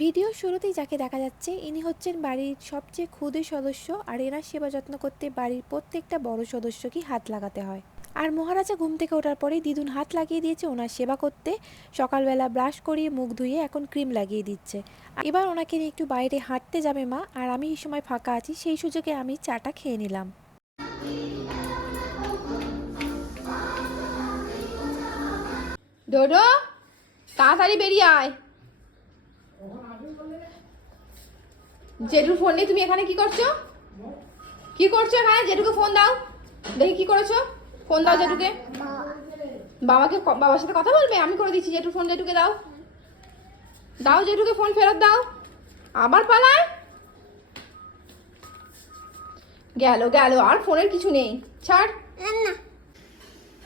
Video শুরুতেই যাকে দেখা যাচ্ছে, ইনি হচ্ছেন বাড়ির সবচেয়ে ক্ষুদে সদস্য আর এনার সেবা যত্ন করতে বাড়ির প্রত্যেকটা বড় সদস্যকেই হাত লাগাতে হয়। আর মহারাজা ঘুম থেকে ওঠার পরে দিদুন হাত লাগিয়ে দিয়েছে ওনার সেবা করতে। সকালবেলা ব্রাশ করিয়ে মুখ ধুয়ে এখন ক্রিম লাগিয়ে দিচ্ছে। এবার ওনাকে নিয়ে একটু বাইরে হাঁটতে যাবে মা, আর আমি এই সময় ফাঁকা আছি, সেই সুযোগে আমি চাটা খেয়ে নিলাম। ডোডো, তাড়াতাড়ি বেরিয়ে আয়। জেঠুর ফোন নেই, তুমি এখানে কি করছ? কি করছ এখানে? জেঠুকে ফোন দাও। দেখি কি করেছ? ফোন দাও জেঠুকে। বাবাকে বাবার সাথে কথা বলবে? আমি করে দিচ্ছি জেঠুর ফোন জেঠুকে দাও। দাও জেঠুকে ফোন ফেরত দাও। আবার পালায়? গেল গেল, আর ফোনের কিছু নেই। ছাড়।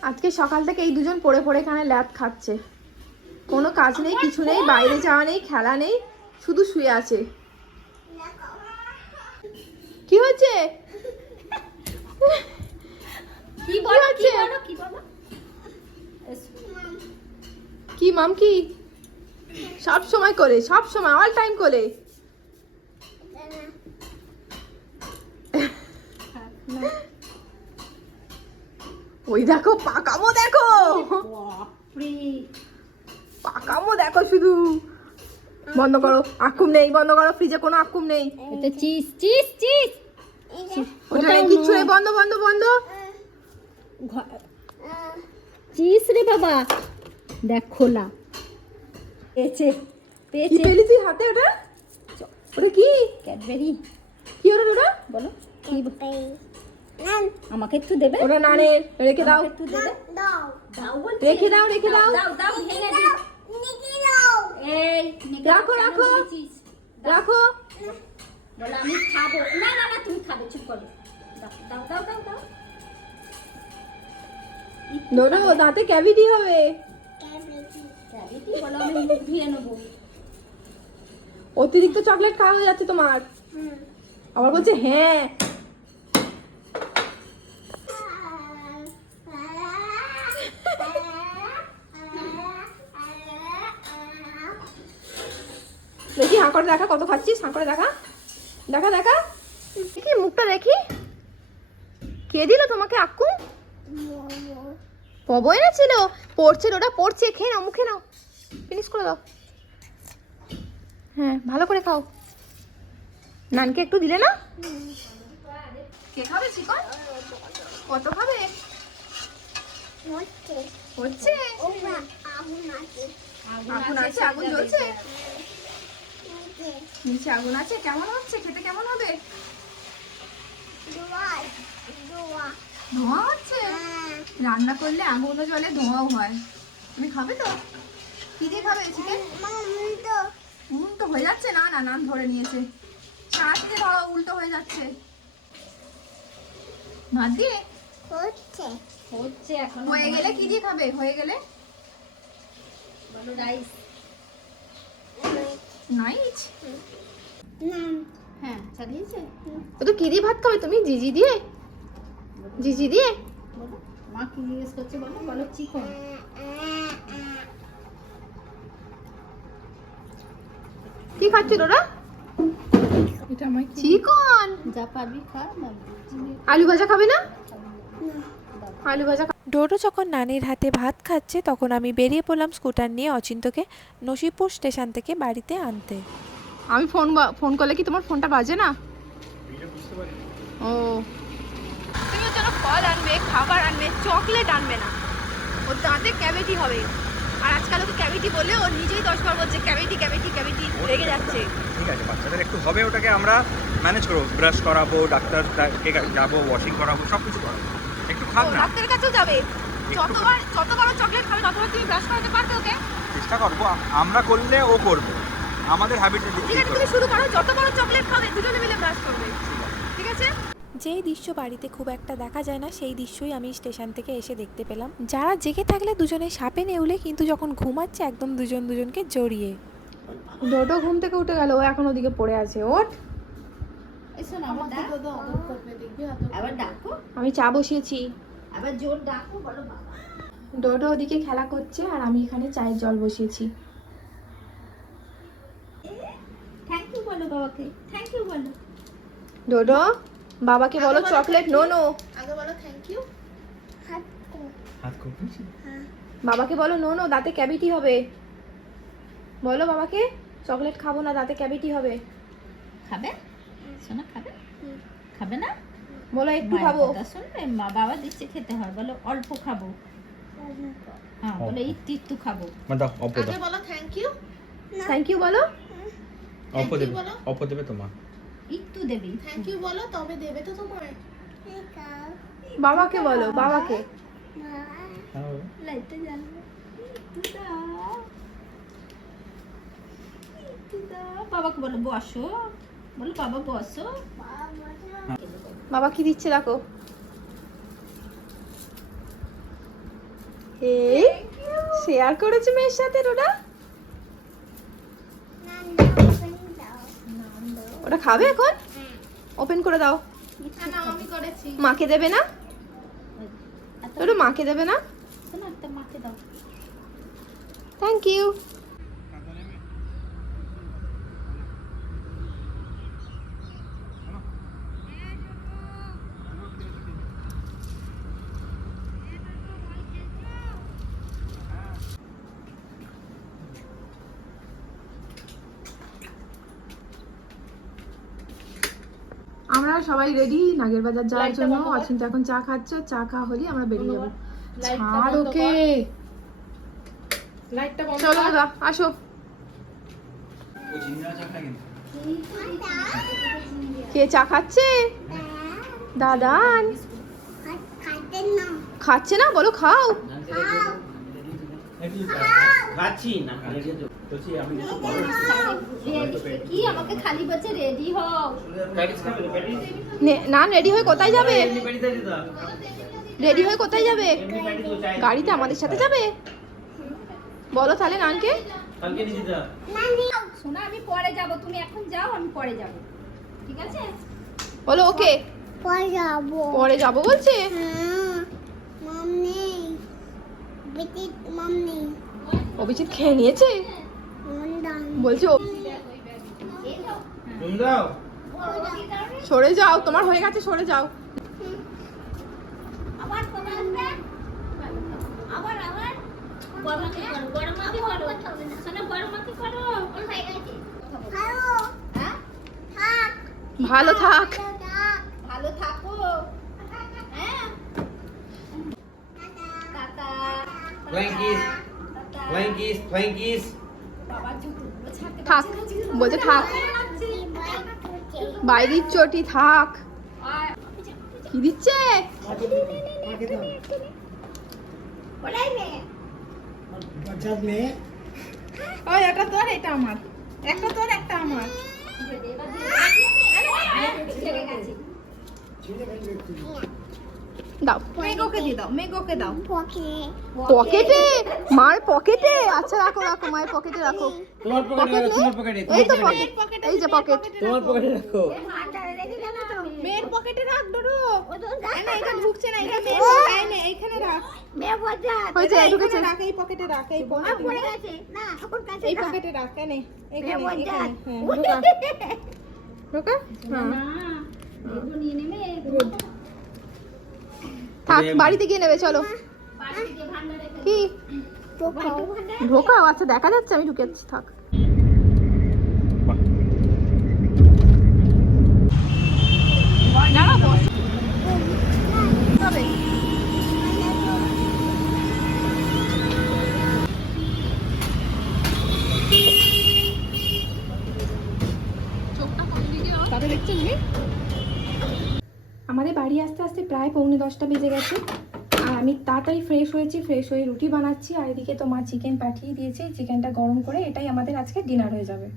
আজকে সকাল থেকে এই দুজন পড়ে পড়ে এখানে ল্যাদ খাচ্ছে। কোনো কাজ নেই, কিছু নেই, বাইরে যাওয়া নেই, খেলা নেই, শুধু শুয়ে আছে। কি হচ্ছে কি বলো কি? বলো কি বলো? কি মাম কি? সব সময় করে সব সময় অল টাইম করে। ওই দেখো পাকামো দেখো। পাকামো দেখো শুধু। বন্ধ করো। আকুম নেই বন্ধ করো। ফ্রিজে কোনো আকুম নেই। এটা চিজ চিজ চিজ। ওটা নেই কিচ্ছু নেই বন্ধ বন্ধ বন্ধ। চিজ রে বাবা। দেখ খোলা পেয়েছে কি পেয়েছে পেলিছি হাতে ওটা? ওটা কি? ক্যাডবেরি। কি ওটা ওটা? বলো। কি আমাকে একটু দেবে? ওটা নানের। রেখে দাও। একটু দেবে? দাও। রেখে দাও রেখে দাও দাও। দাও ভেঙে দিই। এই রাখো, রাখো। রাখো। বলো আমি খাব। না না না তুমি খাবে চুপ করো। দাও দাও দাও দাও নোনো দাঁতে ক্যাভিটি হবে। চাবিটি বলো আমি ধুয়ে নেব। অতিরিক্ত চকলেট খাওয়া হয়ে যাচ্ছে তোমার। আবার বলছে হ্যাঁ দেখি হাঁ করে দেখা কত খাচ্ছিস? হাঁ করে দেখা। দেখা দেখা। দেখি মুখটা দেখি। কে দিল তোমাকে আক্কু? পবো এনেছিল পড়ছে ওটা পড়ছে খেয়ে নাও মুখে নাও। ফিনিশ করে দাও। হ্যাঁ ভালো করে খাও। নানকে একটু দিলে না? কে খাবে চিকন? কত খাবে? হচ্ছে। আগুন আছে আগুন জ্বলছে? নিচে আগুন আছে? কেমন হচ্ছে? খেতে কেমন হবে? ধোঁয়া হচ্ছে? রান্না করলে আগুনও জ্বলে ধোঁয়াও হয়। তুমি খাবে তো? কি দিয়ে খাবে চিকেন তো হয়ে যাচ্ছে? না না নান ধরে নিয়েছে। দিয়ে ধরো উল্টো হয়ে যাচ্ছে। ভাত দিয়ে? হচ্ছে। এখন। হয়ে গেলে কি দিয়ে খাবে? হয়ে গেলে? বলো রাইস নাইচ হ্যাঁ চালিয়েছে? ও তো কি দিয়ে ভাত খাবে তুমি? জিজি দিয়ে? জিজি দিয়ে? মা কি জিজ্ঞেস করছে বলো? বলো চিকন। কি খাচ্ছিল ওরা এটা আমার চিকন। যা পারবি খা আলু ভাজা খাবে না। আলু ভাজা ডোডো যখন নানির হাতে ভাত খাচ্ছে তখন আমি বেরিয়ে পড়লাম স্কুটার নিয়ে অচিন্তকে নসিপুর স্টেশন থেকে বাড়িতে আনতে। আমি ফোন ফোন করলে কি তোমার ফোনটা বাজে না? ও। তুমি জন্য ফল আনবে খাবার আনবে চকলেট আনবে না। ওর দাঁতে ক্যাভিটি হবে। আর আজকাল ওকে ক্যাভিটি বলে ও নিজেই দশবার বলছে ক্যাভিটি ক্যাভিটি ক্যাভিটি রেগে যাচ্ছে। ঠিক আছে বাচ্চাদের একটু হবে ওটাকে আমরা ম্যানেজ করব। ব্রাশ করাবো ডাক্তার যাব ওয়াশিং করাবো সব কিছু করাবো। ও না। ডাক্তারের কাছেও যাবে। যতবার যতবার চকলেট খাবে ততবার তুমি ব্রাশ করাতে পারবে ওকে? চেষ্টা করব। আমরা করলে ও করবে। আমাদের হ্যাবিটের দিক ঠিক আছে তুমি শুরু করো। যত বড় চকলেট খাবে দুজনে মিলে ব্রাশ করবে। ঠিক আছে। যেই দৃশ্য বাড়িতে খুব একটা দেখা যায় না সেই দৃশ্যই আমি স্টেশন থেকে এসে দেখতে পেলাম। যারা জেগে থাকলে দুজনে সাপে নেউলে কিন্তু যখন ঘুমাচ্ছে একদম দুজন দুজনকে জড়িয়ে। ডোডো ঘুম থেকে উঠে গেল ও এখন ওদিকে পড়ে আছে। ডাকো। আমি চা বসিয়েছি। আবার জোর ডাকো বলো বাবা। ডোডো ওদিকে খেলা করছে আর আমি এখানে চায়ের জল বসিয়েছি। বাবাকে থ্যাংক ইউ বলো। ডোডো বাবাকে বলো চকলেট নো নো বলো হাত করতেছি বাবাকে বলো নো নো দাঁতে ক্যাভিটি হবে। বলো বাবাকে চকলেট খাব না দাঁতে ক্যাভিটি হবে। খাবে? সোনা খাবে? খাবে না? বলো একটু খাব। শুনবে? মা বাবা দিচ্ছে খেতে হয় বলো অল্প খাব। হ্যাঁ বলে একটু একটু খাব। মানে দাও অপো দাও। থ্যাংক ইউ বলো। অপো দেবে অপো দেবে তোমার একটু দেবি বাবাকে বলো বাবাকে। হ্যাঁ লাইটটা জ্বালবো একটু দাও। একটু দাও বাবাকে বলো বসো। বলো বাবা বসো। বাবা কি দিচ্ছে দেখো। এই শেয়ার করেছে মেয়ের সাথে ওটা ওটা খাবে এখন? ওপেন করে দাও। মাকে দেবে না? ওটা মাকে দেবে না? থ্যাংক ইউ আমরা সবাই রেডি নাগের বাজার যাওয়ার জন্য। অচিন্তা এখন চা খাচ্ছে চা খাওয়া হলেই আমরা বেরিয়ে যাব। ছাড় ওকে। চলো দাদা আসো। কে চা খাচ্ছে? দাদান। খাচ্ছে না? বলো খাও। খাচ্ছি না বলছি কি আমাকে খালি বলছে রেডি হও। প্যাটিস খাবে প্যাটিস নে- না রেডি হয়ে কোথায় যাবে? রেডি হয়ে কোথায় যাবে? গাড়িতে আমাদের সাথে যাবে? বলো তাহলে নানকে। শোনা আমি পরে যাব। তুমি এখন যাও আমি পরে যাব। ঠিক আছে? বলো ওকে। পরে যাব। পরে যাব বলছে? হ্যাঁ মাম নেই মাম নেই অভিজিৎ খেয়ে নিয়েছে? বলছে? সরে যাও তোমার হয়ে গেছে সরে যাও। ভালো থাক। ভালো থাকো। হ্যাঁ। টাটা। ফ্লাইং থাক বলছে থাক। বাইরের চটি থাক। কি দিচ্ছে? ওই এটা তোর এটা আমার। একটা তোর একটা আমার। দাও। মেঘোকে দিয়ে দাও মেঘোকে দাও। পকেটে মার পকেটে আচ্ছা রাখো রাখো মায়ের পকেটে রাখো। তোমার পকেটে তোমার পকেটে এই তো পকেট এই যে পকেট তোমার পকেটে রাখো। মেয়ের পকেটে রাখ ডোডো না এটা ঢুকছে না এটা মেয়ের পকেটে নে এইখানে রাখ। মেয়ে বজা ঢুকেছে। রাখ এই পকেটে রাখ এই পকেটে পড়ে গেছে। না এখন কাছে এই পকেটে রাখ এনে এখানে এখানে। ঢোকা। ঢোকা? হ্যাঁ। নিয়ে নেবে থাক বাড়িতে গিয়ে নেবে চলো। কি? ঢোকাও আচ্ছা দেখা যাচ্ছে আমি ঢুকে যাচ্ছি থাক। তাতে দেখছেন আমাদের বাড়ি আসতে আসতে প্রায় পৌনে দশটা বেজে গেছে। আর আমি তাড়াতাড়ি ফ্রেশ হয়েছি ফ্রেশ হয়ে রুটি বানাচ্ছি। আর এদিকে তো মা চিকেন পাঠিয়ে দিয়েছে চিকেনটা গরম করে এটাই আমাদের আজকে ডিনার হয়ে যাবে।